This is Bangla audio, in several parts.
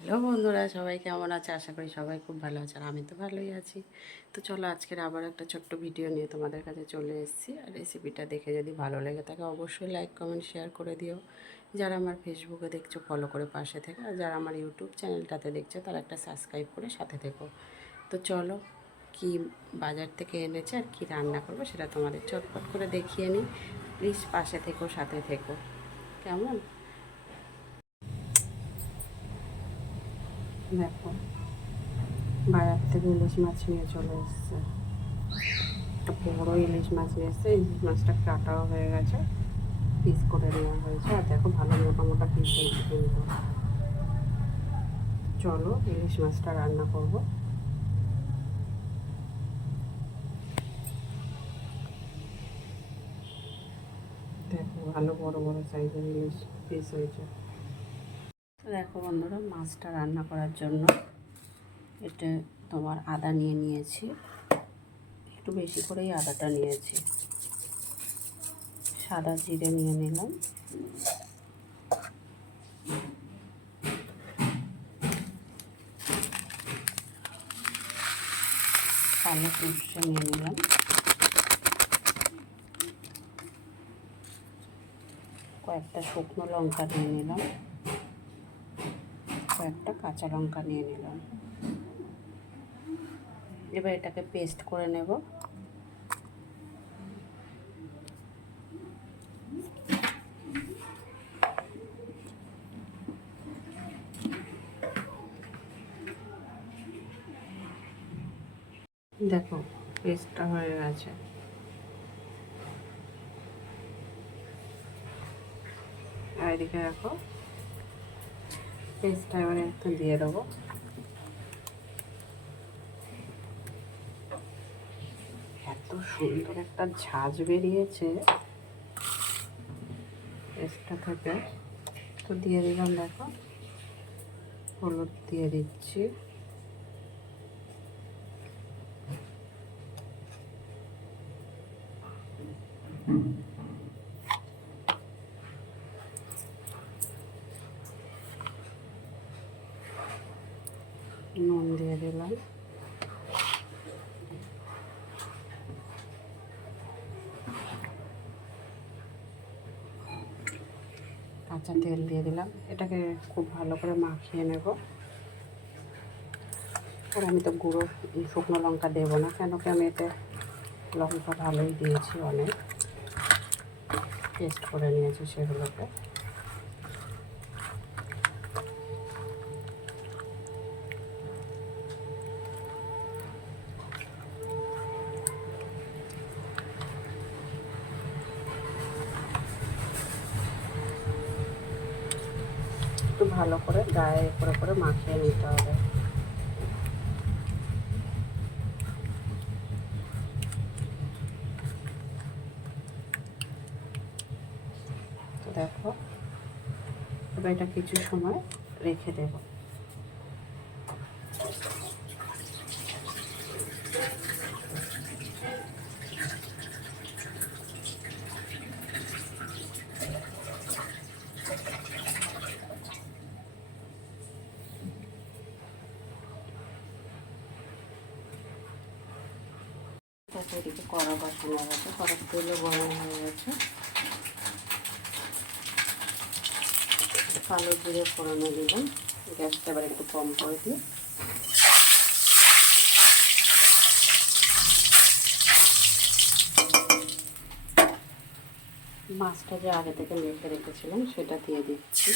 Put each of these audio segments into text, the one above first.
হ্যালো বন্ধুরা, সবাই কেমন আছে? আশা করি সবাই খুব ভালো আছে, আর আমি তো ভালোই আছি। তো চলো, আজকের আবার একটা ছোট্ট ভিডিও নিয়ে তোমাদের কাছে চলে এসেছি। আর রেসিপিটা দেখে যদি ভালো লেগে থাকে অবশ্যই লাইক কমেন্ট শেয়ার করে দিও। যারা আমার ফেসবুকে দেখছো ফলো করে পাশে থেকে, আর যারা আমার ইউটিউব চ্যানেলটাতে দেখছো তারা একটা সাবস্ক্রাইব করে সাথে থেকো। তো চলো, কি বাজার থেকে এনেছে আর কি রান্না করবো সেটা তোমাদের চটপট করে দেখিয়ে নিই। প্লিজ পাশে থেকো, সাথে থেকো, কেমন? দেখো, বাজার থেকে ইলিশ মাছ নিয়ে চলে এসছে। একটা বড় ইলিশ মাছ নিয়ে এসছে। ইলিশ মাছটা কাটাও হয়ে গেছে, পিস করে নেওয়া হয়েছে। আর দেখো, ভালো মোটা মোটা পিস হয়েছে কিন্তু। চলো, ইলিশ মাছটা রান্না করব। দেখো, ভালো বড় বড় সাইজের ইলিশ পিস হয়েছে। তো দেখো বন্ধুরা, মাছটা রান্না করার জন্য এটা তোমার আদা নিয়ে নিয়েছি, একটু বেশি করেই আদাটা নিয়েছি। সাদা জিরে নিয়ে নিলাম, কালো সরষে নিয়ে নিলাম, কয়েকটা শুকনো লঙ্কা নিয়ে নিলাম, কয়েকটা কাঁচা লঙ্কা নিয়ে নিলাম। এবার এটাকে পেস্ট করে নেব। দেখো, পেস্টটা হয়ে গেছে। আর এদিকে দেখো, পেস্টটা এবারে একটু দিয়ে দেবো। এত সুন্দর একটা ঝাঁঝ বেরিয়েছে পেস্টটা থেকে। তো দিয়ে দিলাম, দেখো হলুদ দিয়ে দিচ্ছি, নুন দিয়ে দিলাম, কাঁচা তেল দিয়ে দিলাম। এটাকে খুব ভালো করে মাখিয়ে নেব। আর আমি তো গুঁড়ো শুকনো লঙ্কা দেবো না, কেন কি আমি এতে লঙ্কা ভালোই দিয়েছি, অনেক পেস্ট করে নিয়েছি সেগুলোকে। একটু ভালো করে গায়ে করে মাখিয়ে নিতে হবে। তো দেখো, এবার এটা কিছু সময় রেখে দেব। তারপর এদিকে কড়া বসানো গেছে, কড়ার তেলও গরম হয়ে গেছে। কালো জিরে ফোড়নে দিলাম, গ্যাসটা এবার একটু কম করে দিই। মাছটা যে আগে থেকে মেখে রেখেছিলাম সেটা দিয়ে দিচ্ছি।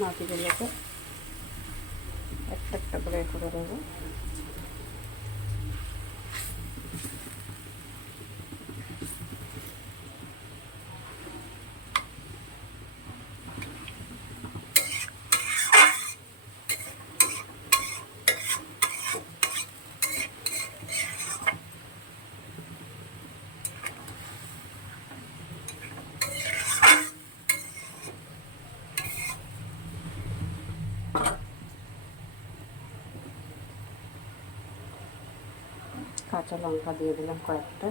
মাটিগুলোকে একটা একটা করে দেবো। কাঁচা লঙ্কা দিয়ে দিলাম কয়েকটা,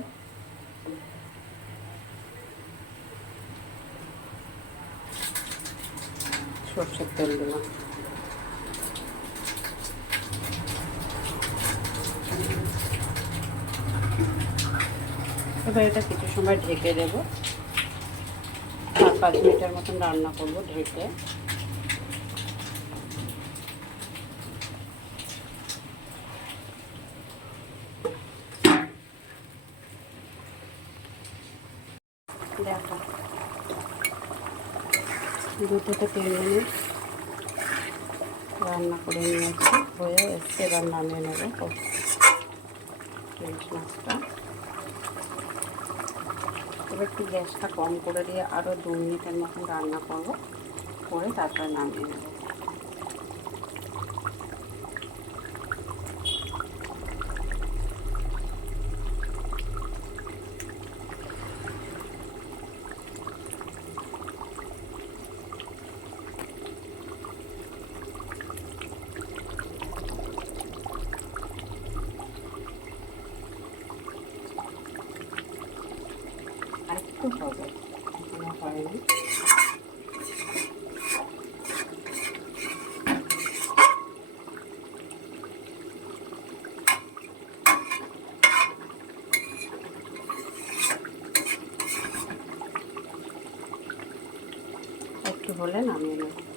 সর্ষের তেল দিলাম। এবার এটা কিছু সময় ঢেকে দেবো, 4-5 মিনিটের মতন রান্না করবো ঢেকে। দেখো 2 থেকে 3 মিনিট রান্না করে নিয়েছি, হয়ে এসছে। এবার নামিয়ে নেবো ইলিশ মাছটা। এবার একটু গ্যাসটা কম করে দিয়ে আরও 2 মিনিটের মতন রান্না করবো, করে তারপরে নামিয়ে নেবো। আর একটু হবে, এখনো হয়নি। একটু হলে নামিয়ে নেব।